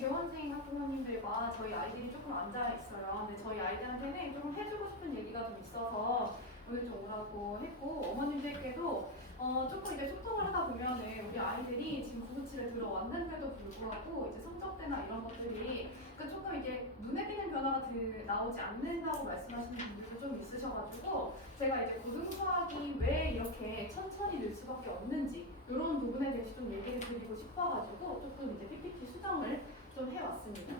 재원생 학부모님들과 저희 아이들이 조금 앉아 있어요. 근데 저희 아이들한테는 조금 해주고 싶은 얘기가 좀 있어서 오늘 좀 오라고 했고, 어머님들께도 조금 이제 소통을 하다 보면은 우리 아이들이 지금 997에 들어왔는데도 불구하고 이제 성적대나 이런 것들이 조금 이제 눈에 띄는 변화가 나오지 않는다고 말씀하시는 분들도 좀 있으셔가지고, 제가 이제 고등수학이 왜 이렇게 천천히 늘 수밖에 없는지 이런 부분에 대해서 좀 얘기를 드리고 싶어가지고 조금 이제 PPT 수정을 좀 해왔습니다.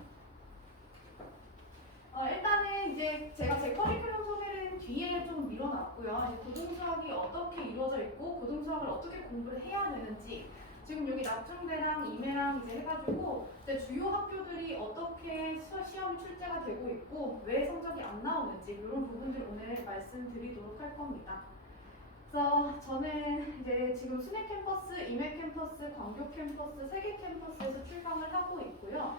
일단은 이제 제가 제 커리큘럼 소개는 뒤에 좀 밀어놨고요. 이제 고등수학이 어떻게 이루어져 있고 고등수학을 어떻게 공부를 해야 되는지, 지금 여기 낙중대랑 임해랑 이제 해가지고 이제 주요 학교들이 어떻게 시험이 출제가 되고 있고 왜 성적이 안 나오는지 이런 부분들 오늘 말씀드리도록 할 겁니다. 그래서 저는 이제 지금 순회 캠퍼스, 임해 캠퍼스, 광교 캠퍼스, 세 개 캠퍼스에서 출강을 하고 있고요.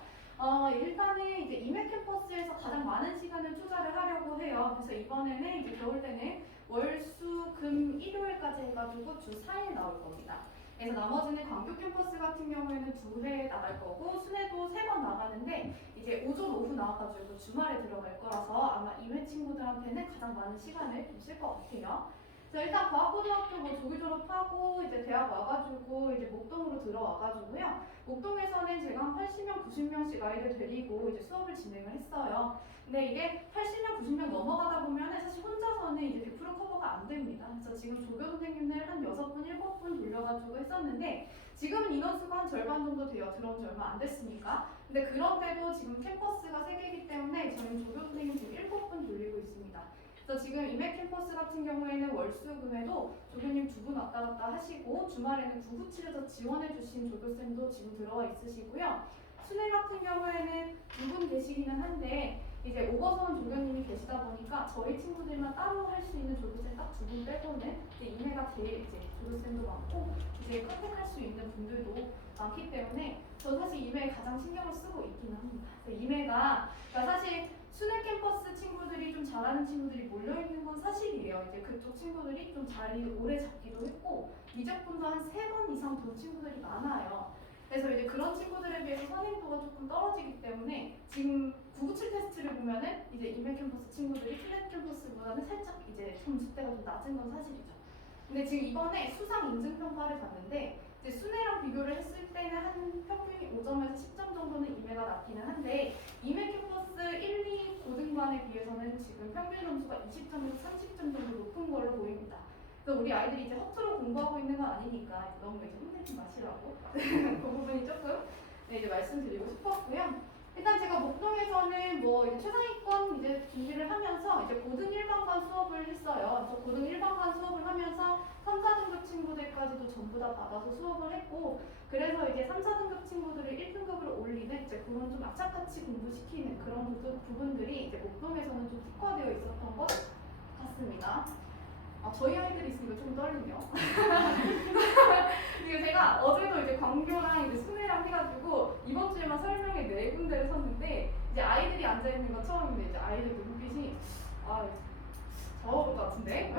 일단은 이제 임해 캠퍼스에서 가장 많은 시간을 투자를 하려고 해요. 그래서 이번에는 이제 겨울 때는 월, 수, 금, 일요일까지 해가지고 주 4일 나올 겁니다. 그래서 나머지는 광교 캠퍼스 같은 경우에는 2회 나갈 거고, 순회도 3번 나가는데 이제 오전, 오후 나와가지고 주말에 들어갈 거라서 아마 임해 친구들한테는 가장 많은 시간을 좀 쓸 것 같아요. 자, 일단 과학고등학교 뭐 조기 졸업하고 이제 대학 와가지고 이제 목동으로 들어와가지고요. 목동에서는 제가 한 80명, 90명씩 아이들 데리고 이제 수업을 진행을 했어요. 근데 이게 80명, 90명 넘어가다 보면은 사실 혼자서는 이제 100% 커버가 안 됩니다. 그래서 지금 조교 선생님들 한 6분, 7분 돌려가지고 했었는데 지금은 인원수가 한 절반 정도 돼요. 들어온 지 얼마 안 됐으니까. 근데 그런데도 지금 캠퍼스가 3개이기 때문에 저희 조교 선생님 지금 7분 돌리고 있습니다. 그래서 지금 임해 캠퍼스 같은 경우에는 월수금에도 조교님 2분 왔다 갔다 하시고, 주말에는 997에서 지원해주신 조교쌤도 지금 들어와 있으시고요. 순회 같은 경우에는 2분 계시기는 한데 이제 오버선 조교님이 계시다 보니까 저희 친구들만 따로 할 수 있는 조교쌤 딱 2분 빼고는 이제 임해가 제일 이제 조교쌤도 많고 이제 컨택할 수 있는 분들도 많기 때문에 저 사실 임해에 가장 신경을 쓰고 있기는 합니다. 임해가 그러니까 사실 순회 캠퍼스 친구들이 좀 잘하는 친구들이 몰려있는 건 사실이에요. 이제 그쪽 친구들이 좀 자리 오래 잡기도 했고 미적분도 한 3번 이상 본 친구들이 많아요. 그래서 이제 그런 친구들에 비해서 선행도가 조금 떨어지기 때문에 지금 997 테스트를 보면은 이제 임해 캠퍼스 친구들이 플랫 캠퍼스보다는 살짝 이제 점수대가 좀 낮은 건 사실이죠. 근데 지금 이번에 수상 인증평가를 봤는데 이제 순회랑 비교를 했을 때는 한 평균이 5점에서 10점 정도는 임해가 낮기는 한데 임해 캠퍼스 1, 2 고등반에 비해서는 지금 평균 점수가 20점에서 30점 정도 높은 걸로 보입니다. 그래서 우리 아이들이 이제 허투루 공부하고 있는 건 아니니까 너무 이제 힘들지 마시라고 그 부분이 조금 이제 말씀드리고 싶었고요. 일단 제가 목동에서는 뭐 이제 최상위권 이제 준비를 하면서 이제 고등 1반반 수업을 했어요. 그래서 고등 1반반 수업을 하면서 3, 4등급 친구들까지도 전부 다 받아서 수업을 했고, 그래서 이제 3, 4등급 친구들을 1등급으로 올리는 이제 그런 좀 악착같이 공부시키는 그런 부분들이 이제 목동에서는 좀 특화되어 있었던 것 같습니다. 저희 아이들이 있으니까 좀 떨리네요. 이게 제가 어제도 이제 광교랑 이제 순회랑 해가지고 이번 주에만 설명회 4군데를 섰는데 이제 아이들이 앉아있는 건 처음인데 이제 아이들 눈빛이 저럴 것 같은데?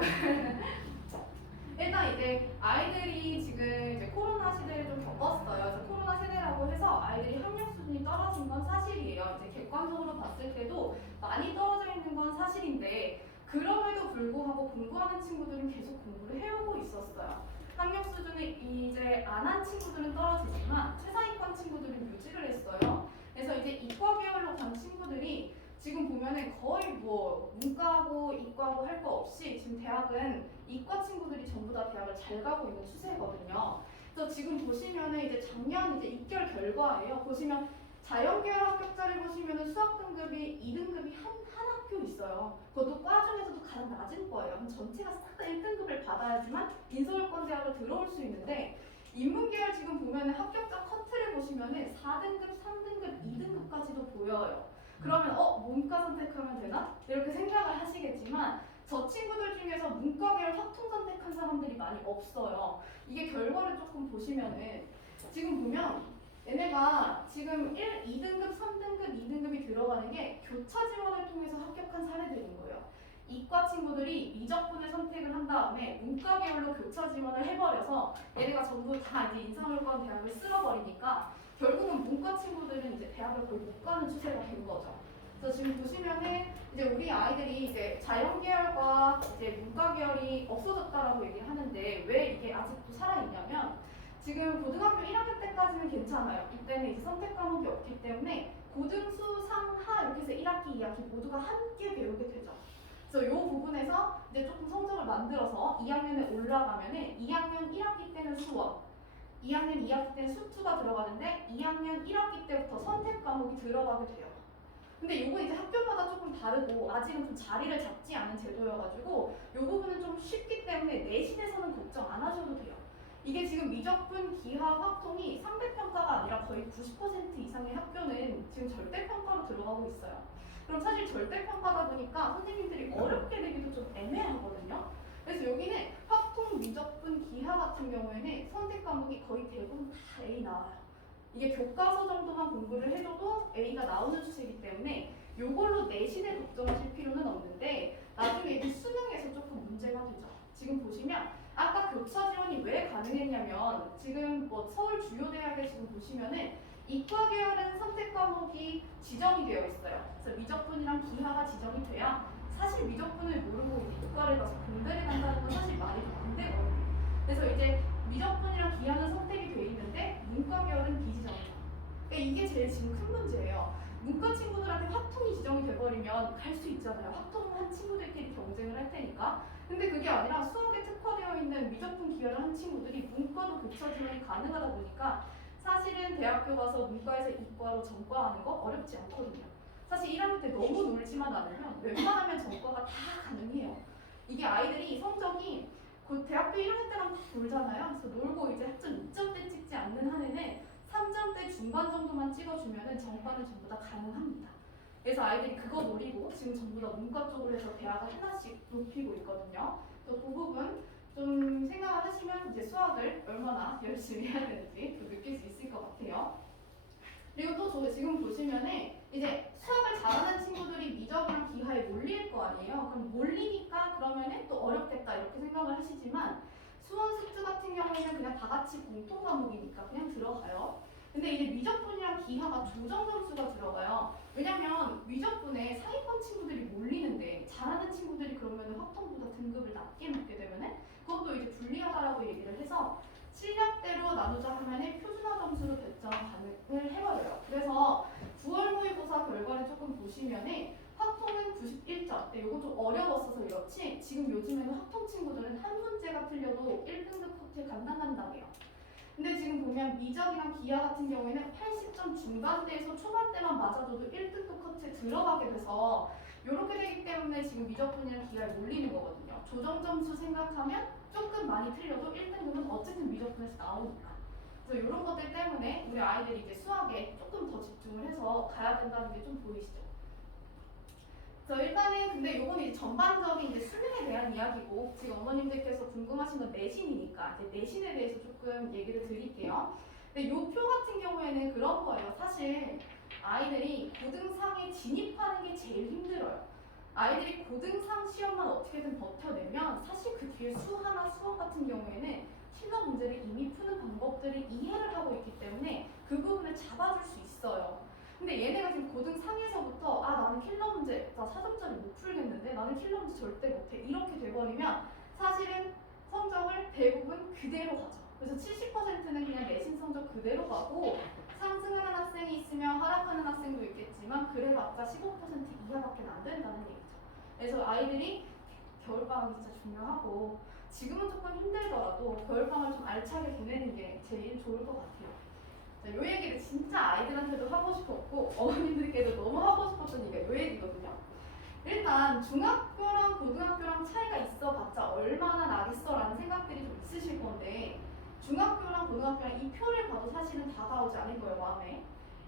일단 이제 아이들이 지금 이제 코로나 시대를 좀 겪었어요. 그래서 코로나 세대라고 해서 아이들이 학력 수준이 떨어진 건 사실이에요. 이제 객관적으로 봤을 때도 많이 떨어져 있는 건 사실인데 그럼에도 불구하고 공부하는 친구들은 계속 공부를 해오고 있었어요. 학력 수준이 이제 안 한 친구들은 떨어지지만 최상위권 친구들은 유지를 했어요. 그래서 이제 이과 계열로 간 친구들이 지금 보면은 거의 뭐 문과하고 이과하고 할 거 없이 지금 대학은 이과 친구들이 전부 다 대학을 잘 가고 있는 추세거든요. 그래서 지금 보시면은 이제 작년 이제 입결 결과예요. 보시면 자연계열 합격자를 보시면은 수학 등급이 2등급이 한 학교 있어요. 그것도 과 중에서도 가장 낮은 거예요. 전체가 싹 다 1등급을 받아야지만 인서울권 대학을 들어올 수 있는데 인문계열 지금 보면은 합격자 커트를 보시면은 4등급, 3등급, 2등급까지도 보여요. 그러면 문과 선택하면 되나? 이렇게 생각을 하시겠지만 저 친구들 중에서 문과계열 확통 선택한 사람들이 많이 없어요. 이게 결과를 조금 보시면은 지금 보면 얘네가 지금 2등급, 3등급, 2등급이 들어가는 게 교차 지원을 통해서 합격한 사례들인 거예요. 이과 친구들이 미적분을 선택을 한 다음에 문과 계열로 교차 지원을 해버려서 얘네가 전부 다 이제 인사물권 대학을 쓸어버리니까 결국은 문과 친구들은 이제 대학을 거의 못 가는 추세가 된 거죠. 그래서 지금 보시면은 이제 우리 아이들이 이제 자연 계열과 이제 문과 계열이 없어졌다라고 얘기를 하는데 왜 이게 아직도 살아있냐면 지금 고등학교 1학년 때까지는 괜찮아요. 이때는 이제 선택 과목이 없기 때문에 고등수, 상하 이렇게 해서 1학기, 2학기 모두가 함께 배우게 되죠. 그래서 이 부분에서 이제 조금 성적을 만들어서 2학년에 올라가면은 2학년 1학기 때는 수원, 2학년 2학기 때는 수투가 들어가는데 2학년 1학기 때부터 선택 과목이 들어가게 돼요. 근데 이거 이제 학교마다 조금 다르고 아직은 좀 자리를 잡지 않은 제도여가지고 이 부분은 좀 쉽기 때문에 내신에서는 걱정 안 하셔도 돼요. 이게 지금 미적분, 기하, 확통이 상대평가가 아니라 거의 90% 이상의 학교는 지금 절대평가로 들어가고 있어요. 그럼 사실 절대평가다 보니까 선생님들이 어렵게 내기도 좀 애매하거든요. 그래서 여기는 확통, 미적분, 기하 같은 경우에는 선택 과목이 거의 대부분 다 A 나와요. 이게 교과서 정도만 공부를 해줘도 A가 나오는 추세이기 때문에 이걸로 내신에 걱정하실 필요는 없는데 나중에 이게 수능에서 조금 문제가 되죠. 지금 보시면 아까 교차 지원이 왜 가능했냐면 지금 뭐 서울 주요 대학에 지금 보시면은 이과 계열은 선택 과목이 지정이 되어 있어요. 그래서 미적분이랑 기하가 지정이 돼야 사실 미적분을 모르고 이제 이과를 가서 공대를 간다는 건 사실 말이 안 되거든요. 그래서 이제 미적분이랑 기하는 선택이 돼 있는데 문과 계열은 비지정이죠. 그러니까 이게 제일 지금 큰 문제예요. 문과 친구들한테 확통이 지정이 돼버리면 갈 수 있잖아요. 확통한 친구들끼리 경쟁을 할 테니까. 근데 그게 아니라 수학에 특화되어 있는 미적분 기하를 한 친구들이 문과도 교차 지원이 가능하다 보니까 사실은 대학교 가서 문과에서 이과로 전과하는 거 어렵지 않거든요. 사실 1학년 때 너무 놀지만 않으면 웬만하면 전과가 다 가능해요. 이게 아이들이 성적이 그 대학교 1학년 때랑 다 놀잖아요. 그래서 놀고 이제 학점 2점대 찍지 않는 한에는 3점대 중반 정도만 찍어주면은 전과는 전부 다 가능합니다. 그래서 아이들이 그거 노리고 지금 전부 다 문과 쪽으로 해서 대학을 하나씩 높이고 있거든요. 그래서 그 부분 좀 생각을 하시면 이제 수학을 얼마나 열심히 해야 되는지 또 느낄 수 있을 것 같아요. 그리고 또 저 지금 보시면은 이제 수학을 잘하는 친구들이 미적이랑 기하에 몰릴 거 아니에요. 그럼 몰리니까 그러면은 또 어렵겠다 이렇게 생각을 하시지만 수원 수투 같은 경우에는 그냥 다 같이 공통 과목이니까 그냥 들어가요. 근데 이제 미적분이랑 기하가 조정 점수가 들어가요. 왜냐면 미적분에 상위권 친구들이 몰리는데 잘하는 친구들이 그러면 확통보다 등급을 낮게 먹게 되면은 그것도 이제 불리하다라고 얘기를 해서 실력대로 나누자 하면은 표준화 점수로 결정 가능을 해버려요. 그래서 9월 모의고사 결과를 조금 보시면은 확통은 91점. 근데 이거 좀 어려웠어서 그렇지 지금 요즘에는 확통 친구들은 한 문제가 틀려도 1등급 커트에 감당한다고요. 근데 지금 보면 미적이랑 기하 같은 경우에는 80점 중반대에서 초반대만 맞아줘도 1등급 커트에 들어가게 돼서 이렇게 되기 때문에 지금 미적분이랑 기하에 몰리는 거거든요. 조정 점수 생각하면 조금 많이 틀려도 1등급은 어쨌든 미적분에서 나오니까. 그래서 이런 것들 때문에 우리 아이들이 이제 수학에 조금 더 집중을 해서 가야 된다는 게 좀 보이시죠? 그래서 일단은 근데 요건 이제 전반적인 이제 수능에 대한 이야기고 지금 어머님들께서 궁금하신 건 내신이니까 이제 내신에 대해서 조금 얘기를 드릴게요. 근데 요 표 같은 경우에는 그런 거예요. 사실 아이들이 고등상에 진입하는 게 제일 힘들어요. 아이들이 고등상 시험만 어떻게든 버텨내면 사실 그 뒤에 수하나 수학 같은 경우에는 킬러 문제를 이미 푸는 방법들을 이해를 하고 있기 때문에 그 부분을 잡아줄 수 있어요. 근데 얘네가 지금 고등상에서부터 아 나는 킬러 문제 나 4점짜리 못 풀겠는데 나는 킬러 문제 절대 못해 이렇게 돼버리면 사실은 성적을 대부분 그대로 가죠. 그래서 70%는 그냥 내신 성적 그대로 가고 상승하는 학생이 있으면 하락하는 학생도 있겠지만 그래봤자 15% 이하밖에 안 된다는 얘기죠. 그래서 아이들이 겨울방학이 진짜 중요하고 지금은 조금 힘들더라도 겨울방학을 좀 알차게 보내는 게 제일 좋을 것 같아요. 이 얘기를 진짜 아이들한테도 하고 싶었고 어머님들께도 너무 하고 싶었던 얘기가 이 얘기거든요. 일단 중학교랑 고등학교랑 차이가 있어봤자 얼마나 나겠어 라는 생각들이 좀 있으실 건데 중학교랑 고등학교랑 이 표를 봐도 사실은 다가오지 않을 거예요 마음에.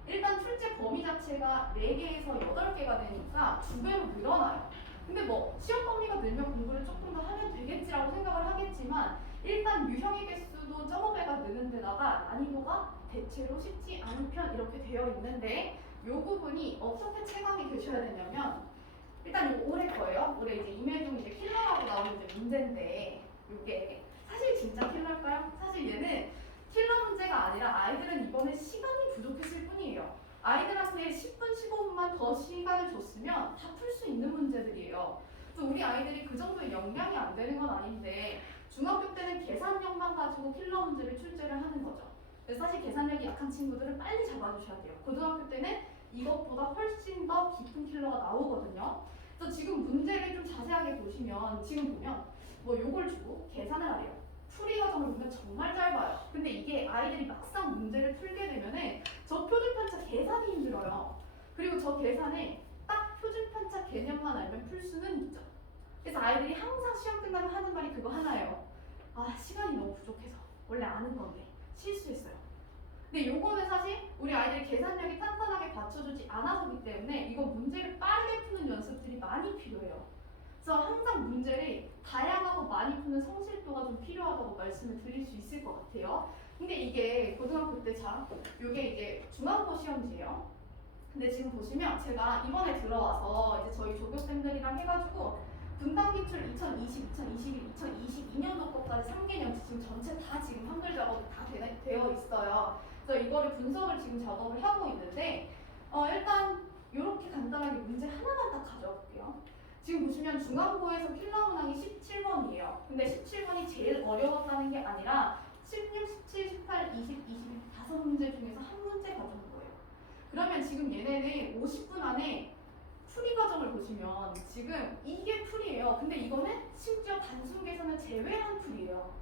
일단 출제 범위 자체가 4개에서 8개가 되니까 2배로 늘어나요. 근데 뭐 시험 범위가 늘면 공부를 조금 더 하면 되겠지라고 생각을 하겠지만 일단 유형의 개수도 0.5배가 느는 데다가 난이도가 대체로 쉽지 않은 편 이렇게 되어 있는데 이 부분이 어떻게 체감이 되셔야 되냐면 일단 이거 올해 거예요. 올해 이제 임혜중 이제 킬러라고 나오는 이제 문제인데 이게 사실 진짜 킬러일까요? 사실 얘는 킬러 문제가 아니라 아이들은 이번에 시간이 부족해요. 그래서 우리 아이들이 그 정도의 역량이 안 되는 건 아닌데 중학교 때는 계산력만 가지고 킬러 문제를 출제를 하는 거죠. 그래서 사실 계산력이 약한 친구들은 빨리 잡아주셔야 돼요. 고등학교 때는 이것보다 훨씬 더 깊은 킬러가 나오거든요. 그래서 지금 문제를 좀 자세하게 보시면 지금 보면 뭐 요걸 주고 계산을 하래요. 풀이 과정을 보면 정말 짧아요. 근데 이게 아이들이 막상 문제를 풀게 되면은 저 표준편차 계산이 힘들어요. 그리고 저 계산을 딱 표준편차 개념만 알면 풀 수는 있죠. 그래서 아이들이 항상 시험 끝나면 하는 말이 그거 하나예요. 아, 시간이 너무 부족해서. 원래 아는 건데 실수했어요. 근데 요거는 사실 우리 아이들이 계산력이 탄탄하게 받쳐주지 않아서기 때문에 이거 문제를 빠르게 푸는 연습들이 많이 필요해요. 그래서 항상 문제를 다양하고 많이 푸는 성실도가 좀 필요하다고 말씀을 드릴 수 있을 것 같아요. 근데 이게 고등학교 때 자, 요게 이제 중앙고 시험지예요. 근데 지금 보시면 제가 이번에 들어와서 이제 저희 조교생들이랑 해가지고 분당기출 2020, 2021, 2022년도 것까지 3개년 지금 전체 다 지금 한글 작업이 다 되어 있어요. 그래서 이거를 분석을 지금 작업을 하고 있는데 일단 이렇게 간단하게 문제 하나만 딱 가져와 볼게요. 지금 보시면 중앙고에서 킬러 문항이 17번이에요. 근데 17번이 제일 어려웠다는 게 아니라 16, 17, 18, 20, 21 다섯 문제 중에서 한 문제 가져온 거예요. 그러면 지금 얘네는 50분 안에 풀이 과정을 보시면 지금 이게 풀이에요. 근데 이거는 심지어 단순 계산을 제외한 풀이에요.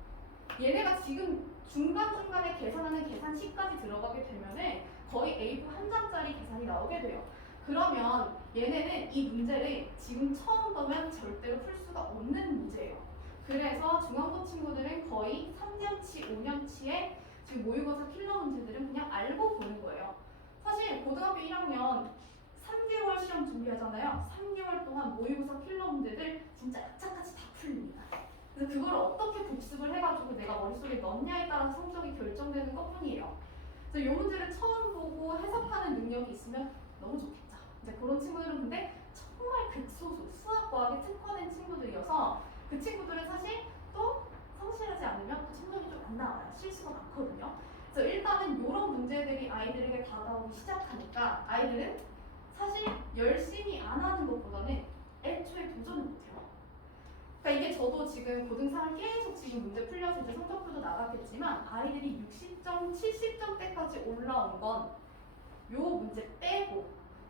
얘네가 지금 중간중간에 계산하는 계산식까지 들어가게 되면은 거의 A4 한 장짜리 계산이 나오게 돼요. 그러면 얘네는 이 문제를 지금 처음 보면 절대로 풀 수가 없는 문제예요. 그래서 중앙고 친구들은 거의 3년치, 5년치에 지금 모의고사 킬러 문제들은 그냥 알고 보는 거예요. 사실 고등학교 1학년 3개월 시험 준비하잖아요. 3개월 동안 모의고사 킬러 문제들 진짜 악착같이 다 풀립니다. 그래서 그걸 어떻게 복습을 해가지고 내가 머릿속에 넣냐에 따라서 성적이 결정되는 것뿐이에요. 그래서 이 문제를 처음 보고 해석하는 능력이 있으면 너무 좋겠죠. 이제 그런 친구들은 근데 정말 극소수 수학, 과학에 특화된 친구들이어서 그 친구들은 사실 또 성실하지 않으면 또 성적이 좀 안 나와요. 실수가 많거든요. 그래서 일단은 이런 문제들이 아이들에게 다가오기 시작하니까 아이들은 사실 열심히 안 하는 것보다는 애초에 도전을 못해요. 그러니까 이게 저도 지금 고등3을 계속 지금 문제 풀려서 이제 성적표도 나갔겠지만 아이들이 60점, 70점대까지 올라온 건 요 문제 빼고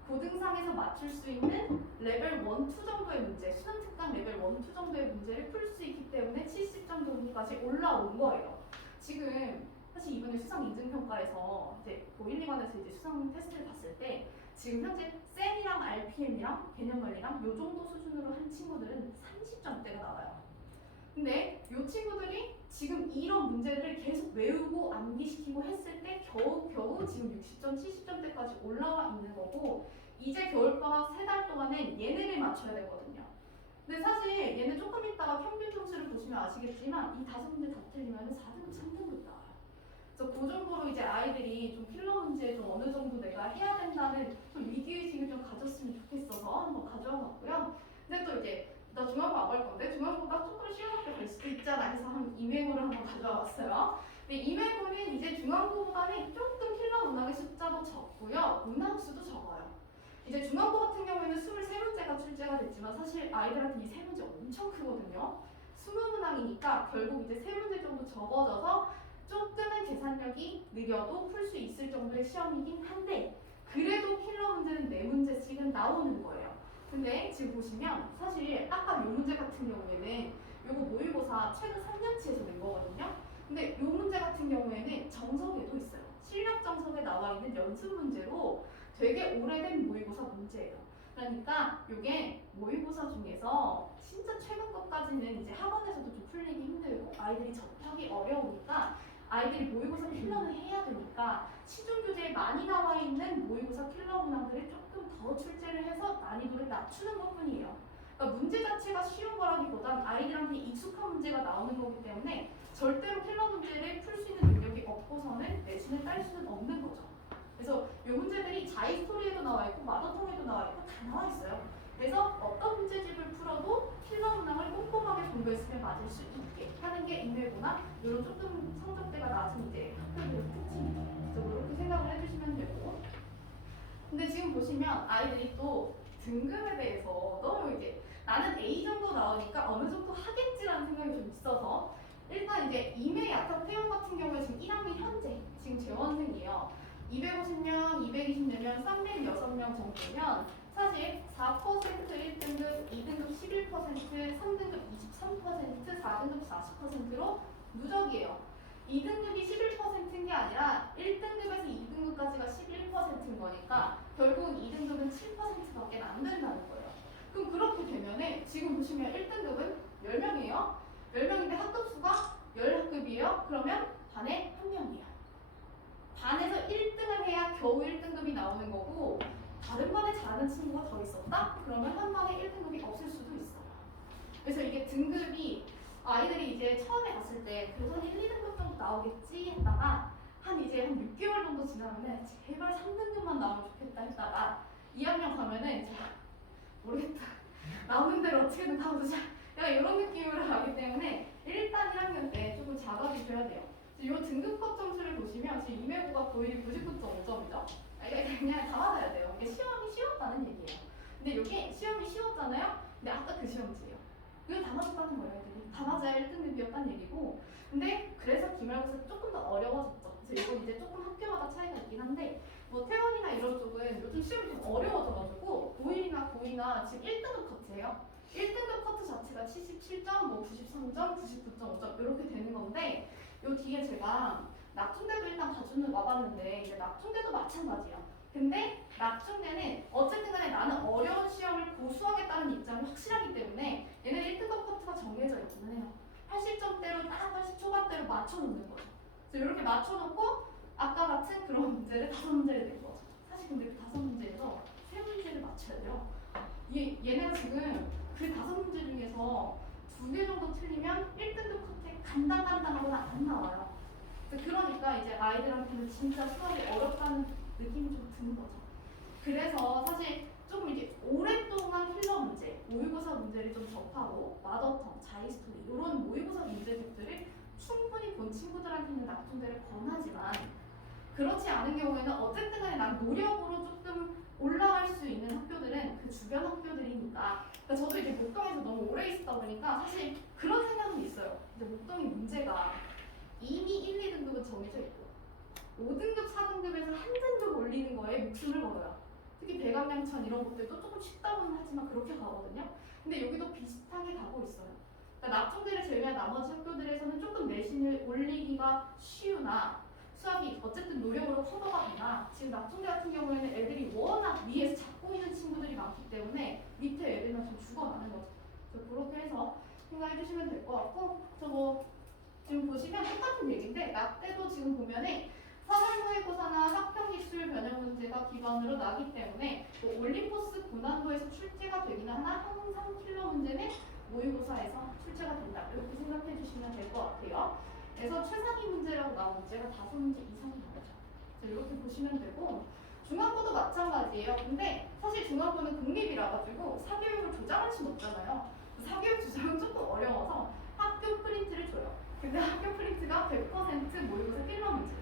고등3에서 맞출 수 있는 레벨 1, 2 정도의 문제, 수능 특강 레벨 1, 2 정도의 문제를 풀 수 있기 때문에 70점 정도까지 올라온 거예요. 지금 사실 이번에 수상 인증평가에서 이제 고 1, 2관에서 이제 수상 테스트를 봤을 때 지금 현재 쌤이랑 RPM이랑 개념관리랑 요 정도 수준으로 한 친구들은 30점대가 나와요. 근데 이 친구들이 지금 이런 문제를 계속 외우고 암기시키고 했을 때 겨우 지금 60점, 70점대까지 올라와 있는 거고 이제 겨울방학 3달 동안은 얘네를 맞춰야 되거든요. 근데 사실 얘네 조금 있다가 평균 점수를 보시면 아시겠지만 이 5문제 다 틀리면 4등급, 3등급 나와요. 그래서 그 정도로 이제 아이들이 좀 킬러 문제에 좀 어느 정도 내가 해야 된다는 좀 위기의식을 좀 가졌으면 좋겠어서 한번 가져와 봤고요. 근데 또 이제 나 중학교 안 갈 건데 중학교가 조금 쉬운 학교 갈 수도 있잖아 해서 한 이메모를 한번 가져와 봤어요. 근데 이메모는 이제 중학교보다는 조금 킬러 문항의 숫자도 적고요. 문항 수도 적어요. 이제 중학교 같은 경우에는 23문제가 출제가 됐지만 사실 아이들한테 이 3문제 엄청 크거든요. 20문항이니까 결국 이제 3문제 정도 적어져서 조금은 계산력이 느려도 풀 수 있을 정도의 시험이긴 한데 그래도 킬러 문제는 4문제씩은 나오는 거예요. 근데 지금 보시면 사실 아까 요 문제 같은 경우에는 요거 모의고사 최근 3년치에서 낸 거거든요. 근데 요 문제 같은 경우에는 정석에도 있어요. 실력 정석에 나와 있는 연습 문제로 되게 오래된 모의고사 문제예요. 그러니까 요게 모의고사 중에서 진짜 최근 것까지는 이제 학원에서도 좀 풀리기 힘들고 아이들이 접하기 어려우니까 아이들이 모의고사 킬러는 해야 되니까 시중 교재에 많이 나와 있는 모의고사 킬러 문항들을 조금 더 출제를 해서 난이도를 낮추는 것뿐이에요. 그러니까 문제 자체가 쉬운 거라기보단 아이들한테 익숙한 문제가 나오는 거기 때문에 절대로 킬러 문제를 풀 수 있는 능력이 없고서는 내신을 딸 수는 없는 거죠. 그래서 이 문제들이 자이 스토리에도 나와 있고 마더통에도 나와 있고 다 나와 있어요. 그래서 어떤 문제집을 풀어도 킬러 문항을 꼼꼼하게 공부했으면 맞을 수 있게 하는 게 인내구나 이런 조금 성적대가 낮은 이제 학교들의 특징이죠. 그래서 그렇게 생각을 해주시면 되고. 근데 지금 보시면 아이들이 또 등급에 대해서 너무 이제 나는 A 정도 나오니까 어느 정도 하겠지라는 생각이 좀 있어서 일단 이제 이메 야탁 회원 같은 경우에 지금 1학년 현재 지금 재원생이에요. 250명, 220명, 306명 정도면 사실 4% 1등급, 2등급 11%, 3등급 23%, 4등급 40%로 누적이에요. 2등급이 11%인 게 아니라 1등급에서 2등급까지가 11%인 거니까 결국은 2등급은 7%밖에 안 된다는 거예요. 그럼 그렇게 되면은 지금 보시면 1등급은 10명이에요. 10명인데 학급수가 10학급이에요. 그러면 반에 1명이에요. 반에서 1등을 해야 겨우 1등급이 나오는 거고 다른 반에 잘하는 친구가 더 있었다? 그러면 한 반에 1등급이 없을 수도 있어요. 그래서 이게 등급이 아이들이 이제 처음에 갔을 때 그래도 한 1, 2등급 정도 나오겠지 했다가 한 이제 한 6개월 정도 지나면 제발 3등급만 나오면 좋겠다 했다가 2학년 가면은 제가 모르겠다. 나오는 대로 어떻게든 가보자. 약간 이런 느낌으로 가기 때문에 일단 1학년 때 조금 작업이 돼야 돼요. 이 등급컷 점수를 보시면 지금 이메고가 거의 99.5점이죠. 그냥 다 맞아야 돼요. 이게 시험이 쉬웠다는 얘기예요. 근데 이게 시험이 쉬웠잖아요. 근데 아까 그 시험 문제예요. 이거 다 맞았다는 거예요, 애들이. 다 맞아야 1등급이었다는 얘기고. 근데 그래서 기말고사 조금 더 어려워졌죠. 그래서 이건 이제 조금 학교마다 차이가 있긴 한데 뭐 태원이나 이런 쪽은 요즘 시험이 좀 어려워져가지고 고1이나 고2나 지금 1등급 커트예요. 1등급 커트 자체가 77점, 뭐 93점, 99.5점 이렇게 되는 건데 요 뒤에 제가 낙중대도 일단 와봤는데 이제 낙중대도 마찬가지야. 근데 낙중대는 어쨌든 간에 나는 어려운 시험을 고수하겠다는 입장이 확실하기 때문에 얘는 1등급 커트가 정해져 있기는 해요. 80점대로 딱 80 초반대로 맞춰놓는 거죠. 그래서 이렇게 맞춰놓고 아까 같은 그런 문제를 5문제를 낸 거죠. 사실 근데 그 5문제에서 3문제를 맞춰야 돼요. 얘네가 지금 그 5문제 중에서 2개 정도 틀리면 1등급 커트에 간당간당하거나 안 나와요. 그러니까 이제 아이들한테는 진짜 수학이 어렵다는 느낌이 좀 드는 거죠. 그래서 사실 조금 이제 오랫동안 킬러 문제, 모의고사 문제를 좀 접하고 마더텅, 자이스토리 이런 모의고사 문제집들을 충분히 본 친구들한테는 낙중대를 권하지만 그렇지 않은 경우에는 어쨌든 간에 난 노력으로 조금 올라갈 수 있는 학교들은 그 주변 학교들이니까 그러니까 저도 이제 목동에서 너무 오래 있었다 보니까 사실 그런 생각은 있어요. 근데 목동의 문제가 이미 1, 2등급은 정해져 있고 5등급, 4등급에서 한 등급 올리는 거에 목숨을 걸어요. 특히 대감양천 이런 곳들도 조금 쉽다고는 하지만 그렇게 가거든요. 근데 여기도 비슷하게 가고 있어요. 그러니까 낙중대를 제외한 나머지 학교들에서는 조금 내신을 올리기가 쉬우나 수학이 어쨌든 노력으로 커버가 되나 지금 낙중대 같은 경우에는 애들이 워낙 위에서 잡고 있는 친구들이 많기 때문에 밑에 애들은 좀 죽어나는 거죠. 그래서 그렇게 해서 생각해 주시면 될 것 같고 저 지금 보시면 똑같은 얘기인데 나 때도 지금 보면은 사설 모의고사나 학평기출 변형 문제가 기반으로 나기 때문에 뭐 올림포스 고난도에서 출제가 되긴 하나 항상 킬러 문제는 모의고사에서 출제가 된다 이렇게 생각해 주시면 될 것 같아요. 그래서 최상위 문제라고 나온 문제가 5문제 이상이 나오죠. 이렇게 보시면 되고 중앙고도 마찬가지예요. 근데 사실 중앙고는 국립이라 가지고 사교육을 조장할 수는 없잖아요. 사교육 조장은 조금 어려워서 학교 프린트를 줘요. 근데 학교 프린트가 100% 모의고사 필러 문제.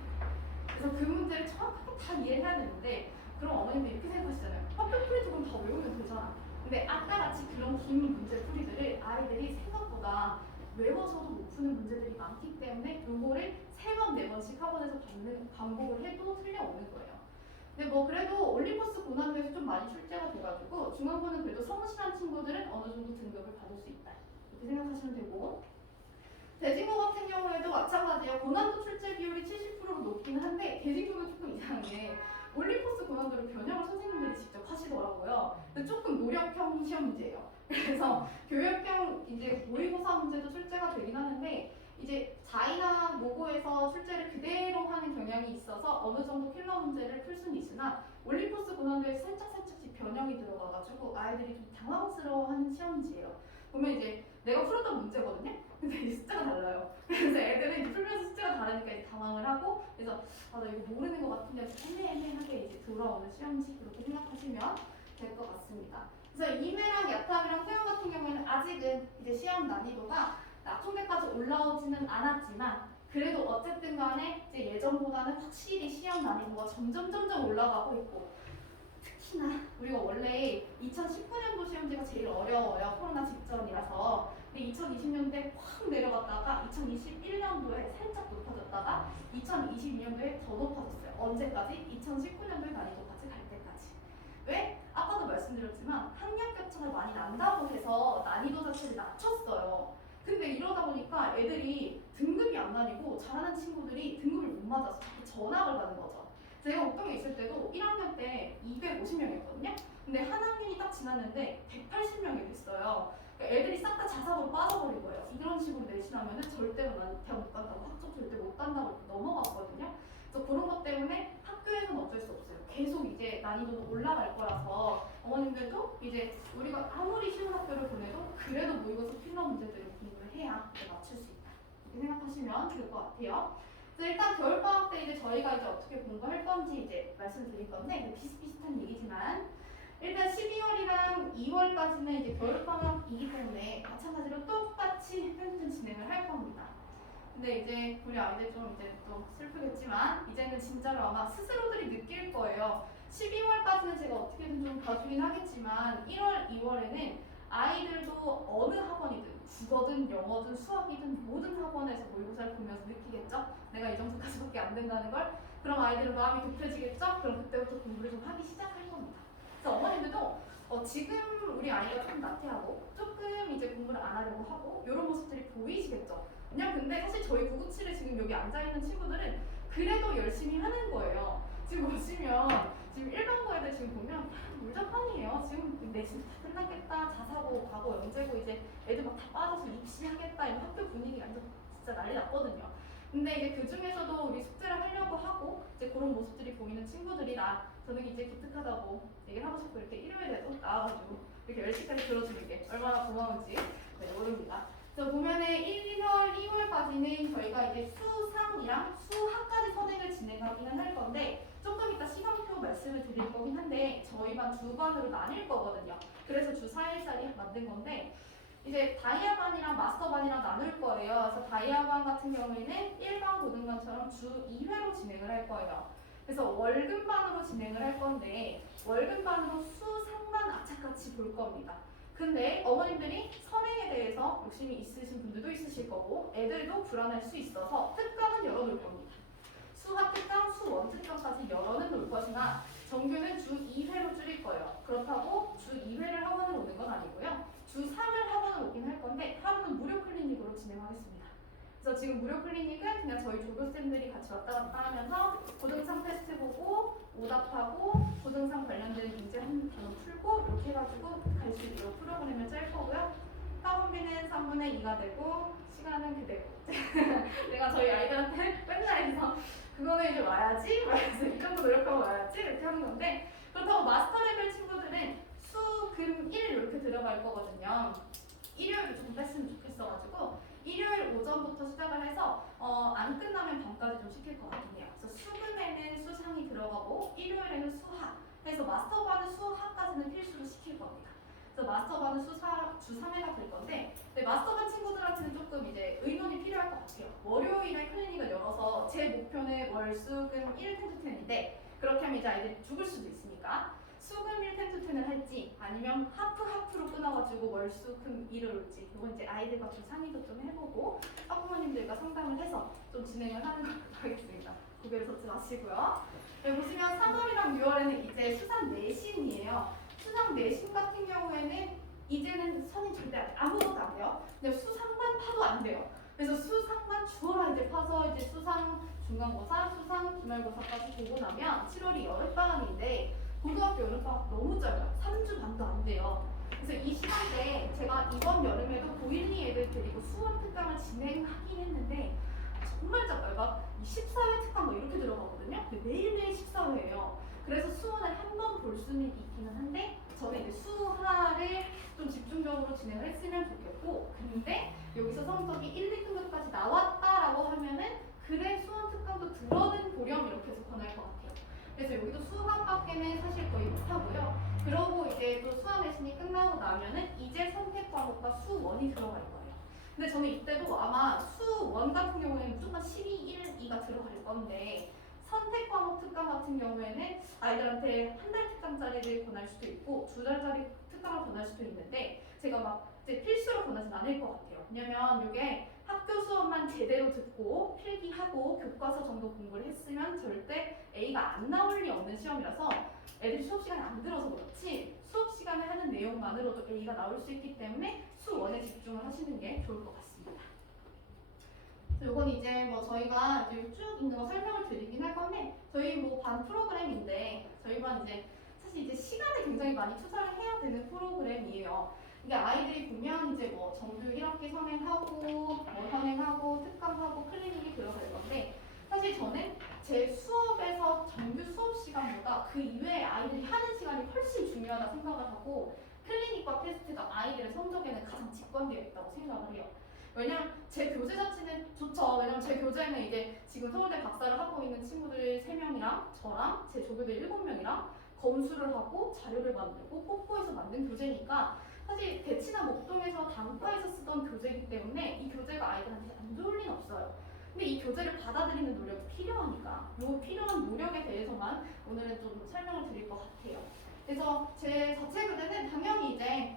그래서 그 문제를 정확하게 다 이해해야 되는데 그럼 어머님들 이렇게 생각하시잖아요. 학교 프린트 그럼 다 외우면 되잖아. 근데 아까 같이 그런 긴 문제 풀이들을 아이들이 생각보다 외워서도 못 푸는 문제들이 많기 때문에 요거를 3번, 4번씩 학원에서 반복을 해도 틀려오는 거예요. 근데 뭐 그래도 올림포스 고난도에서 좀 많이 출제가 돼가지고 중앙고는 그래도 성실한 친구들은 어느 정도 등급을 받을 수 있다. 이렇게 생각하시면 되고 대진고 같은 경우에도 마찬가지예요. 고난도 출제 비율이 70%로 높긴 한데 대진고는 조금 이상한 게 올림포스 고난도를 변형을 선생님들이 직접 하시더라고요. 근데 조금 노력형 시험 문제예요. 그래서 교육형 이제 모의고사 문제도 출제가 되긴 하는데 이제 자이나 모고에서 출제를 그대로 하는 경향이 있어서 어느 정도 킬러 문제를 풀 수는 있으나 올림포스 고난도에서 살짝씩 변형이 들어가가지고 아이들이 좀 당황스러워하는 시험 문제예요. 보면 이제 내가 풀었던 문제거든요. 근데 이 숫자가 달라요. 그래서 애들은 이제 풀면서 숫자가 다르니까 이제 당황을 하고 그래서 나 이거 모르는 것 같은데 애매하게 이제 돌아오는 시험지 그렇게 생각하시면 될 것 같습니다. 그래서 이메랑 야탐이랑 태영 같은 경우에는 아직은 이제 시험 난이도가 낙총대까지 올라오지는 않았지만 그래도 어쨌든 간에 이제 예전보다는 확실히 시험 난이도가 점점 올라가고 있고 특히나 우리가 원래 2019년도 시험지가 제일 어려워요. 코로나 직전이라서. 근데 2020년도에 확 내려갔다가 2021년도에 살짝 높아졌다가 2022년도에 더 높아졌어요. 언제까지? 2019년도에 난이도까지 갈 때까지. 왜? 아까도 말씀드렸지만 학력 격차가 많이 난다고 해서 난이도 자체를 낮췄어요. 근데 이러다 보니까 애들이 등급이 안 나뉘고 잘하는 친구들이 등급을 못 맞아서 자꾸 전학을 가는 거죠. 제가 옥동에 있을 때도 1학년 때 250명이었거든요. 근데 한 학년이 딱 지났는데 180명이 됐어요. 그러니까 애들이 싹 다 자사고로 빠져버린 거예요. 이런 식으로 내신하면은 절대로 난 대학 못 간다고, 학점 절대 못 간다고 이렇게 넘어갔거든요. 그래서 그런 것 때문에 학교에서는 어쩔 수 없어요. 계속 이제 난이도도 올라갈 거라서 어머님들도 이제 우리가 아무리 쉬운 학교를 보내도 그래도 모의고사 필러 문제들을 공부를 해야 맞출 수 있다. 이렇게 생각하시면 될 것 같아요. 그래서 일단 겨울방학 때 이제 저희가 이제 어떻게 공부할 건지 이제 말씀드릴 건데 비슷비슷한 얘기지만 일단 12월이랑 2월까지는 이제 겨울방학이기 때문에 마찬가지로 똑같이 편입 진행을 할 겁니다. 근데 이제 우리 아이들 좀 이제 또 슬프겠지만 이제는 진짜로 아마 스스로들이 느낄 거예요. 12월까지는 제가 어떻게든 좀 봐주긴 하겠지만 1월, 2월에는 아이들도 어느 학원이든 국어든 영어든 수학이든 모든 학원에서 모의고사를 보면서 느끼겠죠? 내가 이 정도까지밖에 안 된다는 걸. 그럼 아이들은 마음이 급해지겠죠? 그럼 그때부터 공부를 좀 하기 시작할 겁니다. 그래서 어머님들도 지금 우리 아이가 조금 나태하고 조금 이제 공부를 안 하려고 하고 이런 모습들이 보이시겠죠? 그냥 근데 사실 저희 997에 지금 여기 앉아있는 친구들은 그래도 열심히 하는 거예요. 지금 보시면 지금 일반고 애들 지금 보면 물장판이에요. 지금 내신 다 끝났겠다. 자사고, 과거, 영재고 이제 애들 막 다 빠져서 입시하겠다. 이런 학교 분위기 완전 진짜 난리 났거든요. 근데 이제 그 중에서도 우리 숙제를 하려고 하고 이제 그런 모습들이 보이는 친구들이라 저는 이제 기특하다고 얘기를 하고 싶고 이렇게 일요일에도 나와가지고 이렇게 10시까지 들어주는 게 얼마나 고마운지 모릅니다. 그래서 보면은 1월, 2월까지는 저희가 이제 수상이랑 수학까지 선행을 진행하기는 할 건데 조금 이따 시간표 말씀을 드릴 거긴 한데 저희 반 두 반으로 나뉠 거거든요. 그래서 주 4일짜리 만든 건데 이제 다이아반이랑 마스터반이랑 나눌 거예요. 그래서 다이아반 같은 경우에는 일반 고등반처럼 주 2회로 진행을 할 거예요. 그래서 월급반으로 진행을 할 건데 월급반으로 수상만 악착같이 볼 겁니다. 근데 어머님들이 선행에 대해서 욕심이 있으신 분들도 있으실 거고 애들도 불안할 수 있어서 특강은 열어놓을 겁니다. 수학 특강, 수원 특강까지 열어는 놓을 것이나 정규는 주 2회로 줄일 거예요. 그렇다고 주 2회를 학원을 오는 건 아니고요. 주 3을 학원을 오긴 할 건데 하루는 무료 클리닉으로 진행하겠습니다. 그래서 지금 무료 클리닉은 그냥 저희 조교쌤들이 같이 왔다 갔다 하면서 고등상 테스트 보고 오답하고 고등상 관련된 문제 한 단어 풀고 이렇게 해가지고 갈 수 있도록 프로그램을 짤 거고요. 학원비는 3분의 2가 되고 시간은 그대로. 내가 저희 아이들한테 맨날 해서 그거는 이제 와야지 이 정도 노력하고 와야지 이렇게 하는 건데 그렇다고 마스터 레벨 친구들은 수, 금, 일 이렇게 들어갈 거거든요. 일요일을 조금 뺐으면 좋겠어가지고 일요일 오전부터 시작을 해서 안 끝나면 밤까지 좀 시킬 것 같긴 해요. 그래서 수금에는 수상이 들어가고 일요일에는 수학 해서 마스터반은 수학까지는 필수로 시킬 겁니다. 그래서 마스터반은 주 3회가 될 건데 마스터반 친구들한테는 조금 이제 의논이 필요할 것 같아요. 월요일에 클리닉을 열어서 제 목표는 월, 수, 금 1, 10-10인데 그렇게 하면 이제 아이들이 죽을 수도 있으니까 수금 1, 10-10을 할지 아니면 하프로 끊어가지고 월, 수, 금 1을 올지 그건 이제 아이들과 좀 상의도 좀 해보고 학부모님들과 상담을 해서 좀 진행을 하는 걸로 하겠습니다. 고개를 젓지 마시고요. 네, 보시면 3월이랑 6월에는 이제 수상 내신이에요. 수상 내신 같은 경우에는 이제는 선이 절대 안 돼요. 아무것도 안 돼요. 그냥 수상만 파도 안 돼요. 그래서 수상만 주어라 이제 파서 이제 수상 중간고사, 수상 기말고사까지 보고 나면 7월이 여름방학인데 고등학교 여름방학 너무 짧아요. 3주 반도 안 돼요. 그래서 이 시간대에 제가 이번 여름에도 고1, 2 애들 데리고 수원 특강을 진행하긴 했는데 정말 짧아요. 막 14회 특강 뭐 이렇게 들어가거든요. 근데 매일매일 14회예요. 그래서 수원을 한 번 볼 수는 있기는 한데 저는 이제 수화를 좀 집중적으로 진행을 했으면 좋겠고 근데 여기서 성적이 1, 2등급까지 나왔다라고 하면은 그래 수원 특강도 들어는 보렴 이렇게 해서 권할 것 같아요. 그래서 여기도 수학밖에는 사실 거의 못하고요. 그러고 이제 또 수학 내신이 끝나고 나면은 이제 선택 과목과 수원이 들어갈 거예요. 근데 저는 이때도 아마 수원 같은 경우에는 무조건 12, 1, 2가 들어갈 건데 선택 과목 특강 같은 경우에는 아이들한테 한 달 특강짜리를 권할 수도 있고 2달짜리 특강을 권할 수도 있는데 제가 막 이제 필수로 권하진 않을 것 같아요. 왜냐면 이게 학교 수업만 제대로 듣고 필기하고 교과서 정도 공부를 했으면 절대 A가 안 나올 리 없는 시험이라서 애들이 수업 시간에 안 들어서 그렇지 수업 시간에 하는 내용만으로도 A가 나올 수 있기 때문에 수1에 집중을 하시는 게 좋을 것 같습니다. 요건 이제 뭐 저희가 이제 쭉 있는 거 설명을 드리긴 할 건데 저희 뭐 반 프로그램인데 저희 반 이제 사실 이제 시간을 굉장히 많이 투자를 해야 되는 프로그램이에요. 이게 아이들이 보면 이제 뭐 정규 1학기 선행하고 뭐 선행하고 특강하고 클리닉이 들어갈 건데 사실 저는 제 수업에서 정규 수업 시간보다 그 이외에 아이들이 하는 시간이 훨씬 중요하다 생각을 하고 클리닉과 테스트가 아이들의 성적에는 가장 직관되어 있다고 생각을 해요. 왜냐면 제 교재 자체는 좋죠. 왜냐면 제 교재는 이제 지금 서울대 박사를 하고 있는 친구들 3명이랑 저랑 제 조교들 7명이랑 검수를 하고 자료를 만들고 뽑고해서 만든 교재니까 사실 대치나 목동에서 단과에서 쓰던 교재이기 때문에 이 교재가 아이들한테 안 좋을 리는 없어요. 근데 이 교재를 받아들이는 노력이 필요하니까 이 필요한 노력에 대해서만 오늘은 좀 설명을 드릴 것 같아요. 그래서 제 자체 교재는 당연히 이제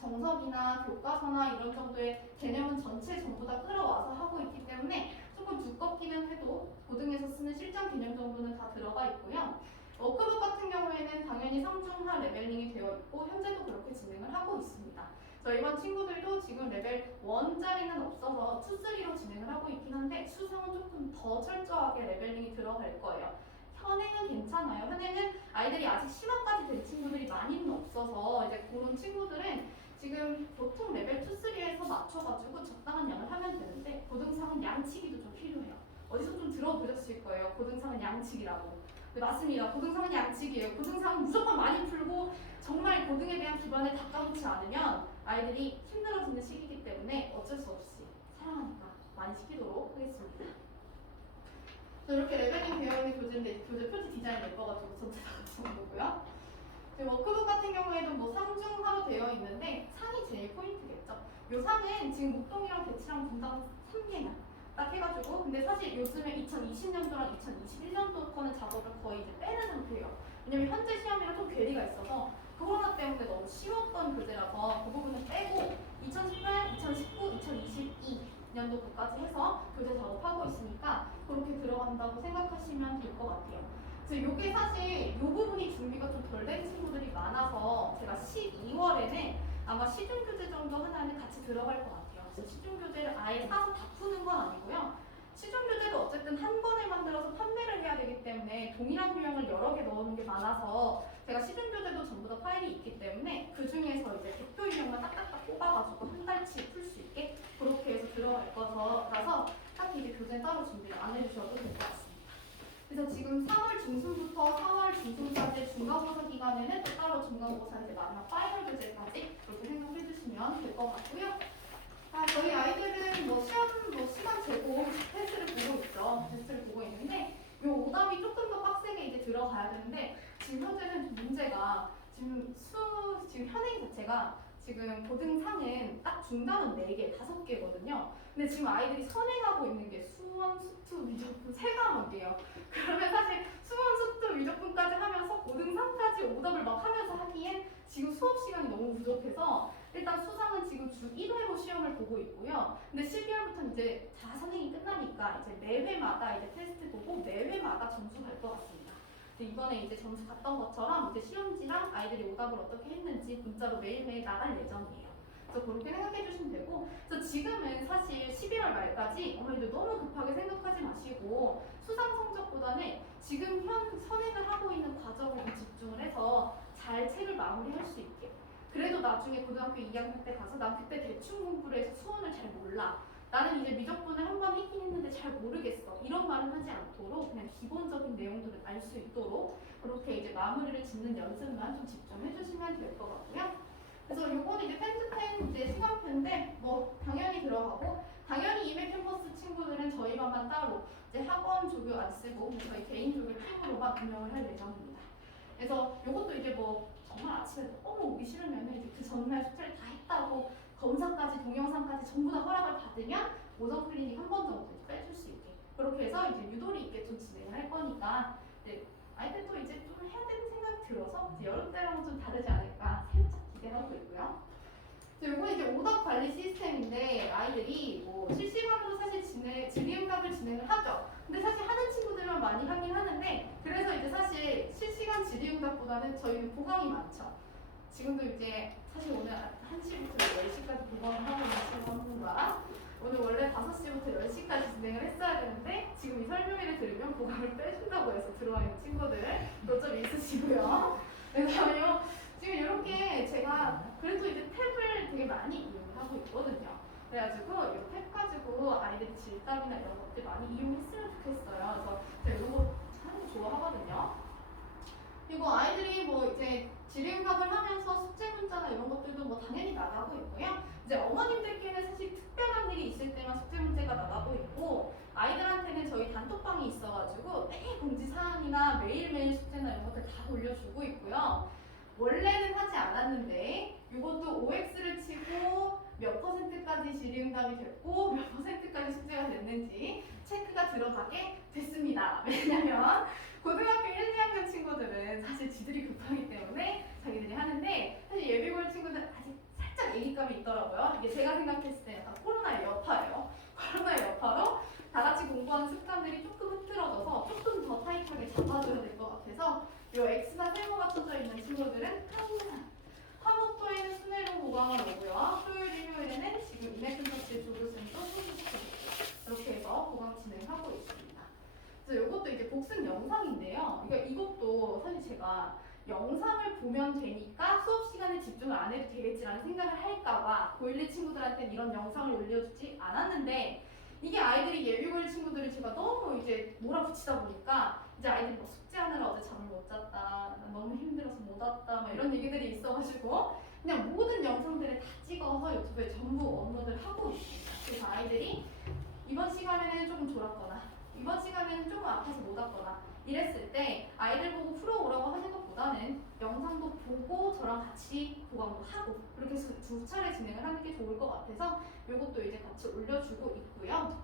정석이나 교과서나 이런 정도의 개념은 전체 전부 다 끌어와서 하고 있기 때문에 조금 두껍기는 해도 고등에서 쓰는 실전 개념 정도는 다 들어가 있고요. 워크북 같은 경우에는 당연히 상중하 레벨링이 되어 있고 현재도 그렇게 진행을 하고 있습니다. 저희 반 친구들도 지금 레벨 1짜리는 없어서 2, 3로 진행을 하고 있긴 한데 수상은 조금 더 철저하게 레벨링이 들어갈 거예요. 현행은 괜찮아요. 현행은 아이들이 아직 심화까지 된 친구들이 많이는 없어서 이제 그런 친구들은 지금 보통 레벨 2, 3에서 맞춰가지고 적당한 양을 하면 되는데 고등상은 양치기도 좀 필요해요. 어디서 좀 들어보셨을 거예요. 고등상은 양치기라고. 네, 맞습니다. 고등상은 양치기예요. 고등상은 무조건 많이 풀고 정말 고등에 대한 기반을 닦아놓지 않으면 아이들이 힘들어지는 시기이기 때문에 어쩔 수 없이 사랑하니까 많이 시키도록 하겠습니다. 이렇게 레벨링 되어 있는 교재인데 교재 표지 디자인 예뻐가지고 전체 다 같은 거고요. 워크북 같은 경우에도 뭐 상중하로 되어 있는데 상이 제일 포인트겠죠. 요 상은 지금 목동이랑 대치랑 분당 3개나 딱 해가지고 근데 사실 요즘에 2020년도랑 2021년도 거는 작업을 거의 이제 빼는 상태예요. 왜냐면 현재 시험이랑 좀 괴리가 있어서 코로나 때문에 너무 쉬웠던 교재라서 그 부분은 빼고 2018, 2019, 2022년도까지 해서 교재 작업하고 있으니까 그렇게 들어간다고 생각하시면 될 것 같아요. 그래서 이게 사실 이 부분이 준비가 좀 덜 된 친구들이 많아서 제가 12월에는 아마 시중교재 정도 하나는 같이 들어갈 것 같아요. 그래서 시중교재를 아예 사서 다 푸는 건 아니고요. 시중교재도 어쨌든 한 권을 만들어서 판매를 해야 되기 때문에 동일한 유형을 여러 개 넣는 게 많아서 제가 시중교재도 전부 다 파일이 있기 때문에 그 중에서 이제 대표 유형만 딱딱딱 뽑아가지고 한 달치 풀 수 있게 그렇게 해서 들어갈 거라서 딱히 이제 교재 따로 준비를 안 해주셔도 될 것 같습니다. 그래서 지금 3월 중순부터 4월 중순까지 중간고사 기간에는 또 따로 중간고사 이제 마지막 파이널 교재까지 그렇게 생각해 주시면 될 것 같고요. 저희 아이들은 뭐 시험 시간 재고 테스트를 보고 있죠. 테스트를 보고 있는데 요 오답이 조금 더 빡세게 이제 들어가야 되는데 지금 현재는 문제가 지금 현행 자체가 지금 고등상은 딱 중단은 4개, 5개거든요. 근데 지금 아이들이 선행하고 있는 게 수원, 수투, 위적분 3과목이에요. 그러면 사실 수원, 수투, 위적분까지 하면서 고등상까지 오답을 막 하면서 하기엔 지금 수업 시간이 너무 부족해서 일단 수상은 지금 주 1회로 시험을 보고 있고요. 근데 12월부터는 이제 자선행이 끝나니까 이제 매회마다 이제 테스트 보고 매회마다 점수 갈 것 같습니다. 이번에 이제 점수 갔던 것처럼 이제 시험지랑 아이들이 오답을 어떻게 했는지 문자로 매일매일 나갈 예정이에요. 그래서 그렇게 생각해 주시면 되고, 그래서 지금은 사실 11월 말까지 어머니들 너무 급하게 생각하지 마시고 수상 성적보다는 지금 현 선행을 하고 있는 과정을 좀 집중을 해서 잘 책을 마무리할 수 있게. 그래도 나중에 고등학교 2학년 때 가서 난 그때 대충 공부를 해서 수원을 잘 몰라. 나는 이제 미적분을 한 번 했긴 했는데 잘 모르겠어. 이런 말은 하지 않도록 그냥 기본적인 내용들을 알 수 있도록 그렇게 이제 마무리를 짓는 연습만 좀 집중해 주시면 될 것 같고요. 그래서 요거는 이제 펜트펜 이제 시간표인데 뭐 당연히 들어가고 당연히 이메 캠퍼스 친구들은 저희 반만 따로 이제 학원 조교 안 쓰고 저희 개인 조교 팀으로만 운영을 할 예정입니다. 그래서 요것도 이제 뭐 정말 아침에 너무 오기 싫으면 이제 그 전날 숙제를 다 했다고 검사까지 동영상까지 전부 다 허락을 받으면 오전 클리닉 한 번 정도 빼줄 수 있게 그렇게 해서 이제 유도리 있게 좀 진행을 할 거니까 보니까 이제 아이들도 이제 좀 해야 되는 생각이 들어서 이제 여름 때랑은 좀 다르지 않을까 살짝 기대하고 있고요. 이건 이제 오답 관리 시스템인데 아이들이 뭐 실시간으로 사실 질의응답을 진행을 하죠. 근데 사실 하는 친구들만 많이 하긴 하는데 그래서 이제 사실 실시간 질의응답보다는 저희는 보강이 많죠. 지금도 이제 사실 오늘 1시부터 10시까지 보강을 하고 있는 친구 한 분과 오늘 원래 5시부터 10시까지 진행을 했어야 되는데 지금 이 설명회를 들으면 보강을 빼준다고 해서 들어와 있는 친구들 몇 점 있으시고요. 그래서 지금 이렇게 제가 그래도 이제 탭을 되게 많이 이용하고 있거든요. 그래가지고 이 탭 가지고 아이들이 질답이나 이런 것들 많이 이용했으면 좋겠어요. 그래서 제가 이런 거 하는 거 좋아하거든요. 그리고 아이들이 뭐 이제 질의응답을 하면서 숙제 문자나 이런 것들도 뭐 당연히 나가고 있고요. 이제 어머님들께는 사실 특별한 일이 있을 때만 숙제 문제가 나가고 있고 아이들한테는 저희 단톡방이 있어가지고 매일 공지사항이나 매일매일 숙제나 이런 것들 다 돌려주고 있고요. 원래는 하지 않았는데 이것도 OX를 치고 몇 %까지 질의응답이 됐고 몇 %까지 숙제가 됐는지 체크가 들어가게 됐습니다. 왜냐면 고등학교 1, 2학년 친구들은 사실 지들이 급하기 때문에 자기들이 하는데 사실 예비고일 친구들은 아직 살짝 애기감이 있더라고요. 이게 제가 생각했을 때 약간 코로나의 여파예요. 코로나의 여파로 다 같이 공부하는 습관들이 조금 흐트러져서 조금 더 타이트하게 잡아줘야 될 것 같아서 이 X나 세모가 쳐져 있는 친구들은 항상 화목토에는 순회로 보강을 오고요. 토요일, 일요일에는 지금 이메슨서치 조교쌤도 소개시켜줬고요. 이렇게 해서 보강 진행하고 있습니다. 그래서 이것도 이제 복습 영상인데요. 그러니까 이것도 사실 제가 영상을 보면 되니까 수업 시간에 집중을 안 해도 되겠지라는 생각을 할까봐 고1, 2 친구들한테는 이런 영상을 올려주지 않았는데 이게 아이들이 예비고일 친구들이 제가 너무 이제 몰아붙이다 보니까 이제 아이들이 뭐 숙제하느라 어제 잠을 못 잤다, 나 너무 힘들어서 못 왔다, 막 이런 얘기들이 있어가지고 그냥 모든 영상들을 다 찍어서 유튜브에 전부 업로드를 하고 있습니다. 그래서 아이들이 이번 시간에는 조금 졸았거나 이번 시간에는 조금 아파서 못 왔거나 이랬을 때 아이들 보고 풀어오라고 하는 것보다는 영상도 보고 저랑 같이 보강도 하고 그렇게 해서 두 차례 진행을 하는 게 좋을 것 같아서 이것도 이제 같이 올려주고 있고요.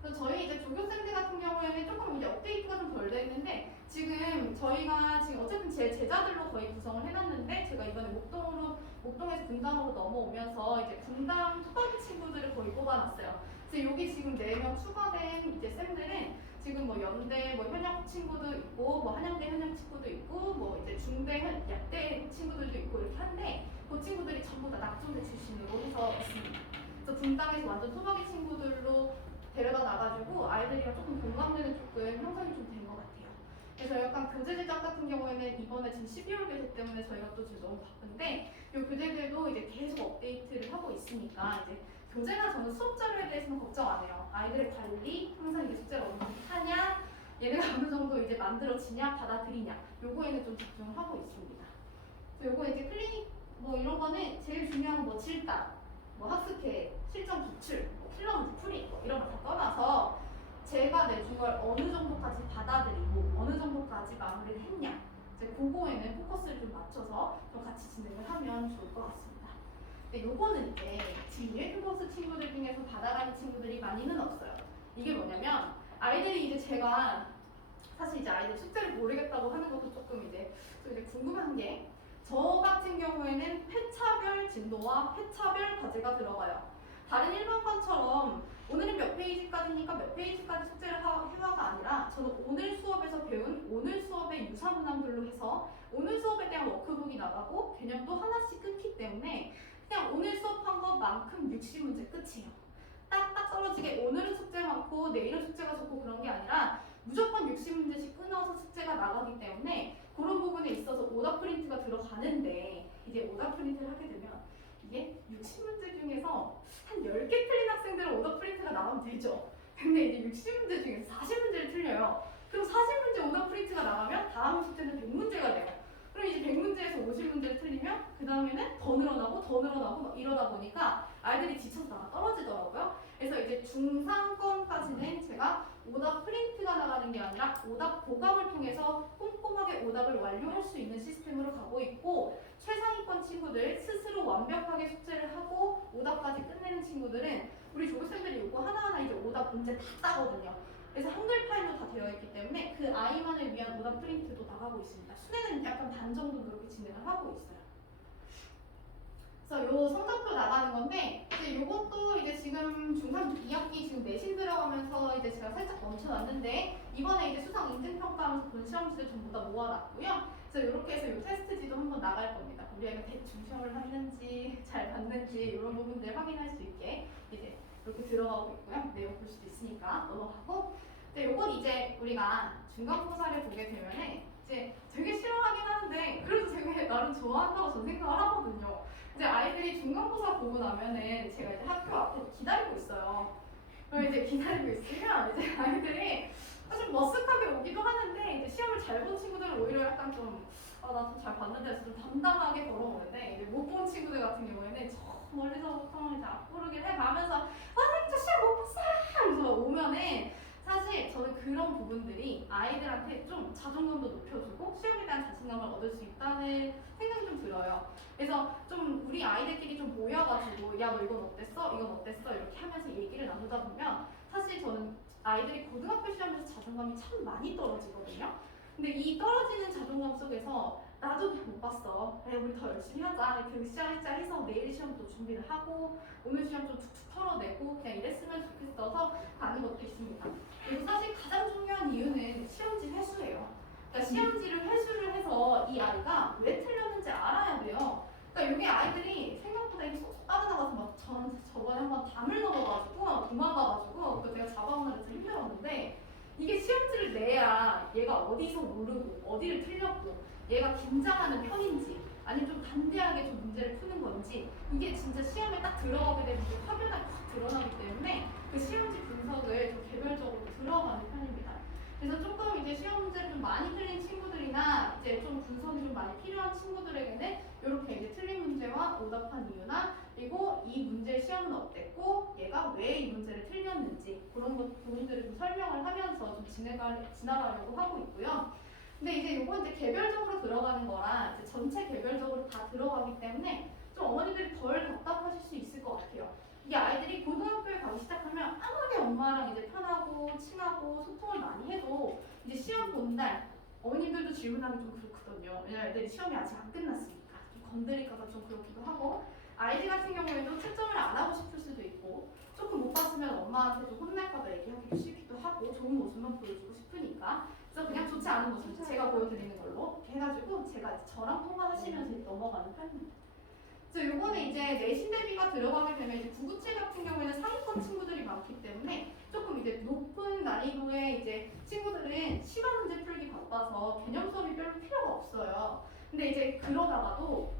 그래서 저희 이제 조교쌤들 같은 경우에는 조금 이제 업데이트가 좀 덜 돼 있는데 지금 저희가 지금 어쨌든 제 제자들로 거의 구성을 해놨는데 제가 이번에 목동에서 분당으로 넘어오면서 이제 분당 토박이 친구들을 거의 뽑아놨어요. 그래서 여기 지금 4명 추가된 이제 쌤들은 지금 뭐 연대 뭐 현역 친구도 있고 뭐 한양대 현역 친구도 있고 뭐 이제 중대 약대 친구들도 있고 이렇게 한데 그 친구들이 전부 다 낙종대 출신으로 해서 있습니다. 그래서 분당에서 완전 토박이 친구들로 데려다 놔가지고 아이들이랑 조금 공감되는 조금 형성이 좀 된 것 같아요. 그래서 약간 교재 제작 같은 경우에는 이번에 지금 12월 교재 때문에 저희가 또 지금 너무 바쁜데 이 교재들도 이제 계속 업데이트를 하고 있으니까 이제 교재나 저는 수업 자료에 대해서는 걱정 안 해요. 아이들의 관리, 항상 이게 숙제를 어느 정도 하냐, 얘네가 어느 정도 이제 만들어지냐, 받아들이냐, 요거에는 좀 집중을 하고 있습니다. 그래서 요거 이제 클리닉 뭐 이런 거는 제일 중요한 뭐 질답, 뭐 학습 계획, 실전 구출, 뭐 킬러 문제 풀이 뭐 이런 거 다 떠나서 제가 내준 걸 어느 정도까지 받아들이고 어느 정도까지 마무리를 했냐, 이제 그거에는 포커스를 좀 맞춰서 좀 같이 진행을 하면 좋을 것 같습니다. 근데 요거는 이제 지금 예비고스 친구들 중에서 받아가는 친구들이 많이는 없어요. 이게 뭐냐면 아이들이 이제 제가 사실 이제 아이들 숙제를 모르겠다고 하는 것도 조금 이제 궁금한 게 저 같은 경우에는 회차별 진도와 회차별 과제가 들어가요. 다른 일반반처럼 오늘은 몇 페이지까지니까 몇 페이지까지 숙제를 해와가 아니라 저는 오늘 수업에서 배운 오늘 수업의 유사문항들로 해서 오늘 수업에 대한 워크북이 나가고 개념도 하나씩 끊기 때문에 그냥 오늘 수업한 것만큼 60문제 끝이에요. 딱딱 떨어지게 오늘은 숙제 많고 내일은 숙제가 적고 그런 게 아니라 무조건 60문제씩 끊어서 숙제가 나가기 때문에 그런 부분에 있어서 오답 프린트가 들어가는데 이제 오답 프린트를 하게 되면 이게 60문제 중에서 한 10개 틀린 학생들은 오답 프린트가 나가면 되죠. 근데 이제 60문제 중에서 40문제를 틀려요. 그럼 40문제 오답 프린트가 나가면 다음 숙제는 100문제가 돼요. 그럼 이제 100문제에서 50문제를 틀리면 그 다음에는 더 늘어나고 막 이러다 보니까 아이들이 지쳐서 나가 떨어지더라고요. 그래서 이제 중상권까지는 제가 오답 프린트가 나가는 게 아니라 오답 보강을 통해서 꼼꼼하게 오답을 완료할 수 있는 시스템으로 가고 있고 최상위권 친구들 스스로 완벽하게 숙제를 하고 오답까지 끝내는 친구들은 우리 조교쌤들이 요거 하나하나 이제 오답 문제 다 따거든요. 그래서 한글 파일로 다 되어 있기 때문에 그 아이만을 위한 오답 프린트도 나가고 있습니다. 수능은 약간 반 정도 그렇게 진행을 하고 있어요. 그래서 요 성적표 나가는 건데 이제 요것도 이제 지금 중3 2학기 지금 내신 들어가면서 이제 제가 살짝 멈춰놨는데 이번에 이제 수상 인증평가하면서 본 시험지들 전부 다 모아놨고요. 그래서 이렇게 해서 요 테스트지도 한번 나갈 겁니다. 우리 애가 대충 시험을 했는지 잘 봤는지 이런 부분들 확인할 수 있게 이제 이렇게 들어가고 있고요. 내용 볼 수도 있으니까 넘어가고. 근데 요건 이제 우리가 중간고사를 보게 되면은 이제 되게 싫어하긴 하는데 그래도 되게 나름 좋아한다고 저는 생각을 하거든요. 이제 아이들이 중간고사 보고 나면은 제가 이제 학교 앞에 기다리고 있어요. 그럼 이제 기다리고 있으면 이제 아이들이 좀 머쓱하게 오기도 하는데 이제 시험을 잘 본 친구들은 오히려 약간 좀 나 좀 잘 봤는데 좀 담담하게 걸어오는데 이제 못 본 친구들 같은 경우에는 저 멀리서부터 이제 앞구르기를 해가면서 선생님 저 시험 못 봤어요! 이러면서 오면은 사실 저는 그런 부분들이 아이들한테 좀 자존감도 높여주고 시험에 대한 자신감을 얻을 수 있다는 생각이 좀 들어요. 그래서 좀 우리 아이들끼리 좀 모여가지고 야 너 이건 어땠어? 이건 어땠어? 이렇게 하면서 얘기를 나누다 보면 사실 저는 아이들이 고등학교 시험에서 자존감이 참 많이 떨어지거든요. 근데 이 떨어지는 자존감 속에서 나도 못 봤어. 그래 우리 더 열심히 하자. 이렇게 으쌰으쌰 해서 내일 시험도 준비를 하고 오늘 시험 좀 툭툭 털어내고 그냥 이랬으면 좋겠어서 가는 것도 있습니다. 그리고 사실 가장 중요한 이유는 시험지 회수예요. 그러니까 시험지를 회수를 해서 이 아이가 왜 틀렸는지 알아야 돼요. 그러니까 여기 아이들이 생각보다 이렇게 쏙쏙 빠져나가서 막 저번에 한번 담을 넘어가지고 도망가가지고 그 제가 잡아오느라 좀 힘들었는데 이게 시험지를 내야 얘가 어디서 모르고 어디를 틀렸고 얘가 긴장하는 편인지 아니면 좀 담대하게 좀 문제를 푸는 건지 이게 진짜 시험에 딱 들어가게 되면 화면에 확 드러나기 때문에 그 시험지 분석을 좀 개별적으로 들어가는 편입니다. 그래서 조금 이제 시험 문제를 좀 많이 틀린 친구들이나 이제 좀 분석이 좀 많이 필요한 친구들에게는 이렇게 이제 틀린 문제와 오답한 이유나 그리고 이 문제 시험은 어땠고 얘가 왜 이 문제를 틀렸는지 그런 부분들을 좀 설명을 하면서 좀 지나가려고 하고 있고요. 근데 이제 요거 이제 개별적으로 들어가는 거라 이제 전체 개별적으로 다 들어가기 때문에 좀 어머니들이 덜 답답하실 수 있을 것 같아요. 이게 아이들이 고등학교에 가기 시작하면 아무리 엄마랑 이제 편하고 친하고 소통을 많이 해도 이제 시험 보는 날 어머님들도 질문하기 좀 그렇거든요. 왜냐면 애들이 시험이 아직 안 끝났으니까 좀 건드릴까봐 좀 그렇기도 하고 아이들 같은 경우에도 채점을 안 하고 싶을 수도 있고 조금 못 봤으면 엄마한테 좀 혼날까봐 얘기하기도 싫기도 하고 좋은 모습만 보여주고 싶으니까 그래서 그냥 좋지 않은 모습 제가 보여드리는 걸로 이렇게 해가지고 제가 저랑 통화하시면서 넘어가는 편입니다. 그래서 요거는 이제 내신 대비가 들어가게 되면 이제 997 같은 경우에는 상위권 친구들이 많기 때문에 조금 이제 높은 난이도의 이제 친구들은 시간 문제 풀기 바빠서 개념 수업이 별로 필요가 없어요. 근데 이제 그러다가도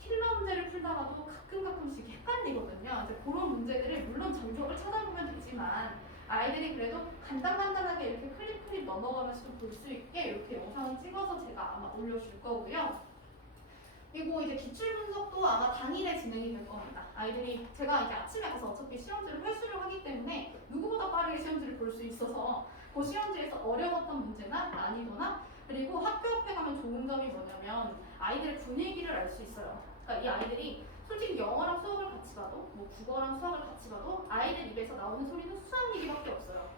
킬러 문제를 풀다가도 가끔씩 헷갈리거든요. 이제 그런 문제들을 물론 정석을 찾아보면 되지만 아이들이 그래도 간단하게 이렇게 클립 넘어가면서 좀 볼 수 있게 이렇게 영상을 찍어서 제가 아마 올려줄 거고요. 그리고 이제 기출 분석도 아마 당일에 진행이 될 겁니다. 아이들이 제가 이제 아침에 가서 어차피 시험지를 회수를 하기 때문에 누구보다 빠르게 시험지를 볼 수 있어서 그 시험지에서 어려웠던 문제나 난이도나 그리고 학교 앞에 가면 좋은 점이 뭐냐면 아이들의 분위기를 알 수 있어요. 그러니까 이 아이들이 솔직히 영어랑 수학을 같이 봐도 뭐 국어랑 수학을 같이 봐도 아이들 입에서 나오는 소리는 수학 얘기밖에 없어요.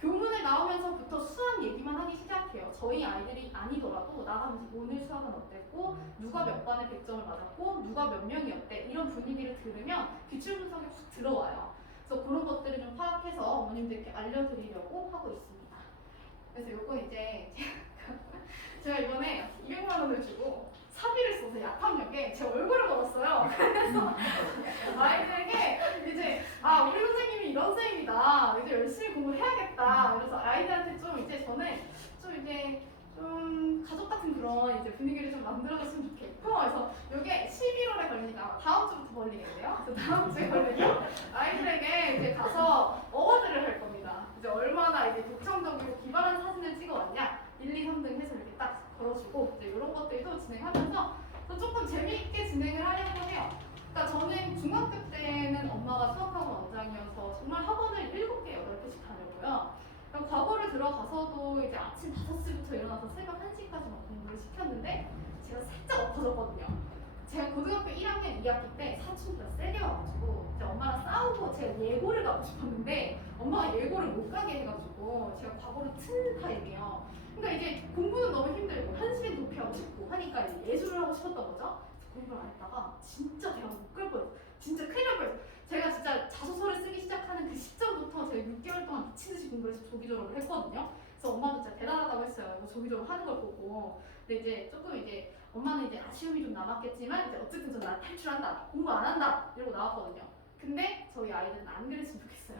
교문에 나오면서부터 수학 얘기만 하기 시작해요. 저희 아이들이 아니더라도 나가면서 오늘 수학은 어땠고 누가 몇 반에 100점을 맞았고 누가 몇 명이었대 이런 분위기를 들으면 기출 분석이 확 들어와요. 그래서 그런 것들을 좀 파악해서 어머님들께 알려드리려고 하고 있습니다. 그래서 요거 이제 제가 이번에 200만 원을 주고 사비를 써서 약학역에 제 얼굴을 걸었어요. 그래서 아이들에게 이제 우리 선생님이 이런 선생님이다. 이제 열심히 공부해야겠다. 그래서 아이들한테 좀 이제 저는 좀 이제 좀 가족 같은 그런 이제 분위기를 좀 만들어줬으면 좋겠고 그래서 이게 11월에 걸리니까 다음 주부터 걸리겠네요. 그래서 다음 주에 걸리면 아이들에게 이제 가서 어워드를 할 겁니다. 이제 얼마나 이제 독창적이고 기발한 사진을 찍어왔냐 1, 2, 3등 해서 이렇게 딱 걸어주고 이제 이런 것들도 진행하면서 조금 재미있게 진행을 하려고 해요. 그러니까 저는 중학교 때는 엄마가 수학학원 원장이어서 정말 학원을 7개, 8개씩 다녔고요. 과거를 들어가서도 이제 아침 5시부터 일어나서 새벽 1시까지만 공부를 시켰는데 제가 살짝 엎어졌거든요. 제가 고등학교 1학년 2학기 때 사춘기가 세게 와가지고 이제 엄마랑 싸우고 제가 예고를 가고 싶었는데 엄마가 예고를 못 가게 해가지고 제가 과거를 튼 타입이에요. 그러니까 이제 공부는 너무 힘들고 현실은 도피하고 싶고 하니까 이제 예술을 하고 싶었던 거죠. 그래서 공부를 안 했다가 진짜 대학 못 갈 뻔했어요. 진짜 큰일 날 뻔했어요. 제가 진짜 자소서를 쓰기 시작하는 그 시점부터 제가 6개월 동안 미친 듯이 공부를 해서 조기 졸업을 했거든요. 그래서 엄마도 진짜 대단하다고 했어요. 뭐 조기 졸업하는 걸 보고. 근데 이제 조금 이제 엄마는 이제 아쉬움이 좀 남았겠지만 이제 어쨌든 저는 난 탈출한다, 공부 안 한다 이러고 나왔거든요. 근데 저희 아이들은 안 그랬으면 좋겠어요.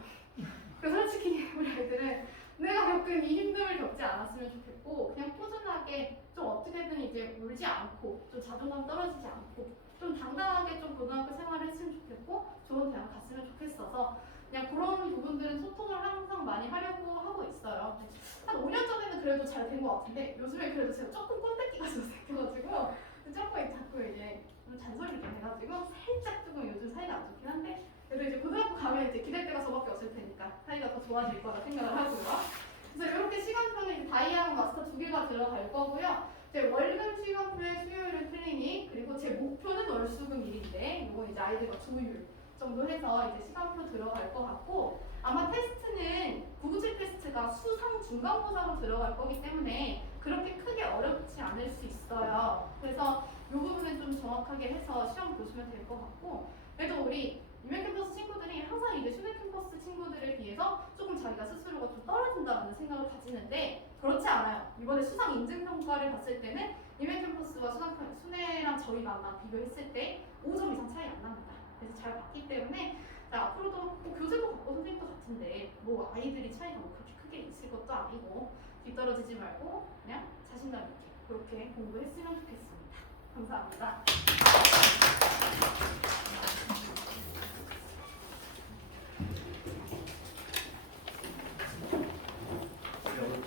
그래서 솔직히 우리 아이들은 내가 겪은 이 힘듦을 겪지 않았으면 좋겠고 그냥 꾸준하게 좀 어떻게든 이제 울지 않고 좀 자존감 떨어지지 않고 좀 당당하게 좀 고등학교 생활을 했으면 좋겠고 좋은 대학 갔으면 좋겠어서 그냥 그런 부분들은 소통을 항상 많이 하려고 하고 있어요. 한 5년 전에는 그래도 잘 된 것 같은데 요즘에 그래도 제가 조금 꼰대기가 좀 생겨가지고 조금 자꾸 이제 좀 잔소리를 좀 해가지고 살짝 조금 요즘 사이가 안 좋긴 한데 그래도 이제 고등학교 가면 이제 기댈 때가 저밖에 없을 테니까 사이가 더 좋아질 거라 생각을 하고요. 그래서 이렇게 시간표는 이제 다이아랑 마스터 두 개가 들어갈 거고요. 제 월금 시간표에 수요일은 클리닉 그리고 제 목표는 월수금 일인데 이건 이제 아이들과 조율 정도 해서 이제 시간표 들어갈 것 같고 아마 테스트는 997 테스트가 수상 중간고사로 들어갈 거기 때문에 그렇게 크게 어렵지 않을 수 있어요. 그래서 이 부분은 좀 정확하게 해서 시험 보시면 될 것 같고 그래도 우리 유명캠퍼스 친구들이 항상 이제 슈네캠퍼스 친구들에 비해서 조금 자기가 스스로가 좀 떨어진다는 생각을 가지는데 그렇지 않아요. 이번에 수상 인증 평가를 봤을 때는 유명캠퍼스와 수네랑 저희만 비교했을 때 5점 이상 차이 안 납니다. 그래서 잘 봤기 때문에 자, 앞으로도 뭐 교재도 같고 선생님도 같은데 뭐 아이들이 차이가 뭐 그렇게 크게 있을 것도 아니고 뒤떨어지지 말고 그냥 자신감 있게 그렇게 공부했으면 좋겠습니다. 감사합니다.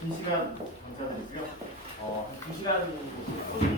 긴 시간 감사드리고요. 한 2시간 정도